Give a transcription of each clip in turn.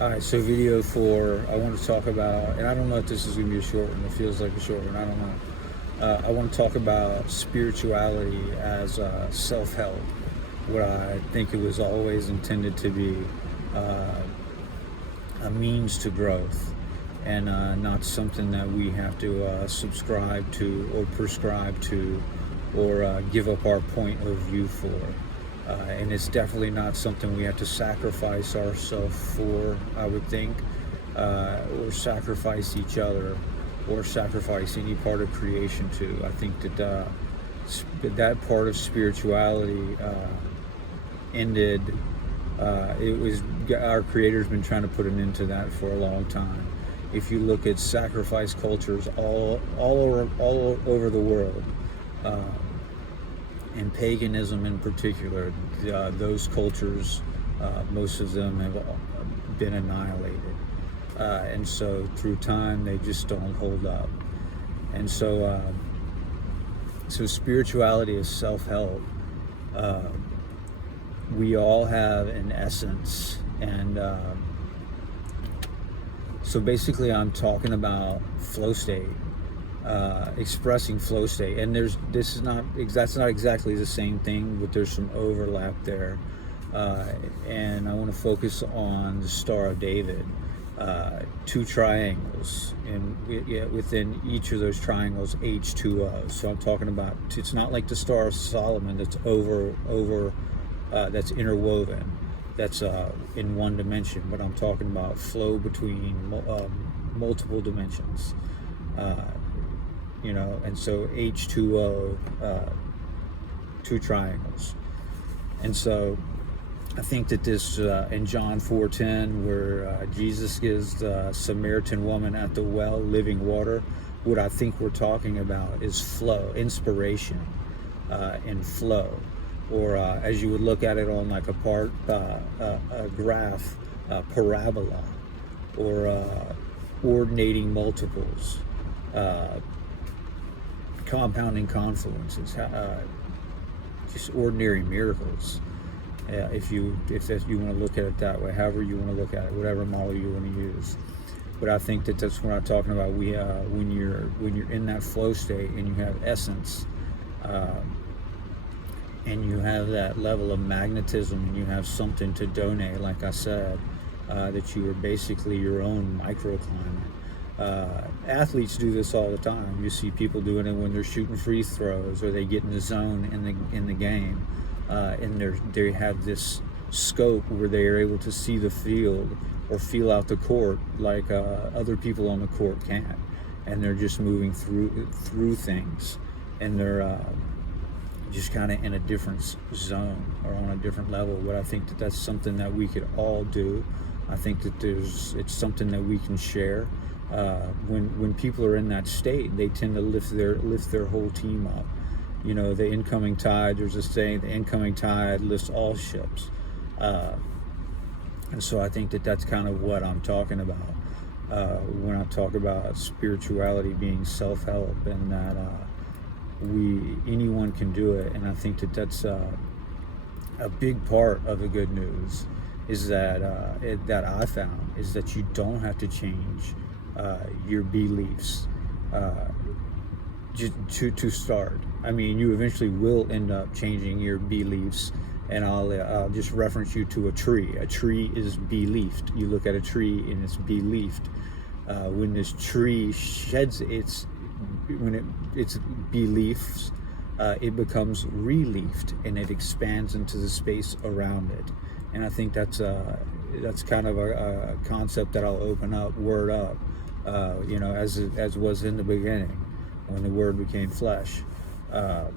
All right, so video 4, I want to talk about, and I don't know if this is going to be a short one. It feels like a short one. I don't know. I want to talk about spirituality as self-help, what I think it was always intended to be, uh, a means to growth, and not something that we have to subscribe to or prescribe to or give up our point of view for. And it's definitely not something we have to sacrifice ourselves for, I would think, or sacrifice each other, or sacrifice any part of creation to. I think that that part of spirituality ended. It was our Creator's been trying to put an end to that for a long time. If you look at sacrifice cultures all over the world, uh, and paganism in particular, those cultures, most of them have been annihilated, and so through time they just don't hold up. And so spirituality is self-help. Uh, we all have an essence, and so basically I'm talking about flow state, expressing flow state, and that's not exactly the same thing, but there's some overlap there, and I want to focus on the Star of David, two triangles, and within each of those triangles H2O. So I'm talking about, it's not like the Star of Solomon that's that's interwoven, that's in one dimension, but I'm talking about flow between multiple dimensions. And so H2O, two triangles. And so I think that this, in John 4:10, where Jesus gives the Samaritan woman at the well living water, what I think we're talking about is flow, inspiration, and flow. Or as you would look at it on like a graph, parabola, or ordinating multiples, compounding confluences, just ordinary miracles. If you want to look at it that way, however you want to look at it, whatever model you want to use. But I think that that's what I'm talking about. When you're in that flow state and you have essence, and you have that level of magnetism, and you have something to donate, like I said, that you are basically your own microclimate. Athletes do this all the time. You see people doing it when they're shooting free throws, or they get in the zone in the game, and they have this scope where they are able to see the field or feel out the court like other people on the court can't, and they're just moving through things, and they're just kind of in a different zone or on a different level. But I think that that's something that we could all do. I think that it's something that we can share. When people are in that state, they tend to lift their whole team up. The incoming tide. There's a saying: the incoming tide lifts all ships. And so I think that that's kind of what I'm talking about when I talk about spirituality being self-help, and that anyone can do it. And I think that that's a big part of the good news, is that that I found, is that you don't have to change your beliefs to start. I mean, you eventually will end up changing your beliefs, and I'll just reference you to a tree. A tree is beleafed. You look at a tree and it's beleafed. When this tree sheds its beleafs, it becomes reliefed, and it expands into the space around it. And I think that's kind of a concept that I'll open up, word up, as was in the beginning, when the Word became flesh. That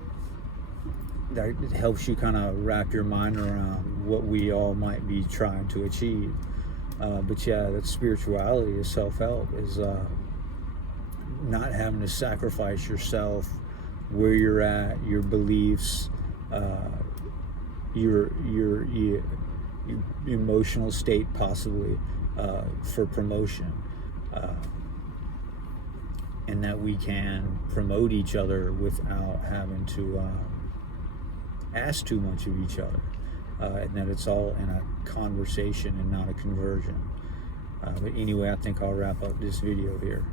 helps you kind of wrap your mind around what we all might be trying to achieve. But yeah, that spirituality is self-help, is not having to sacrifice yourself, where you're at, your beliefs, your emotional state, possibly, for promotion, and that we can promote each other without having to ask too much of each other, and that it's all in a conversation and not a conversion. But anyway, I think I'll wrap up this video here.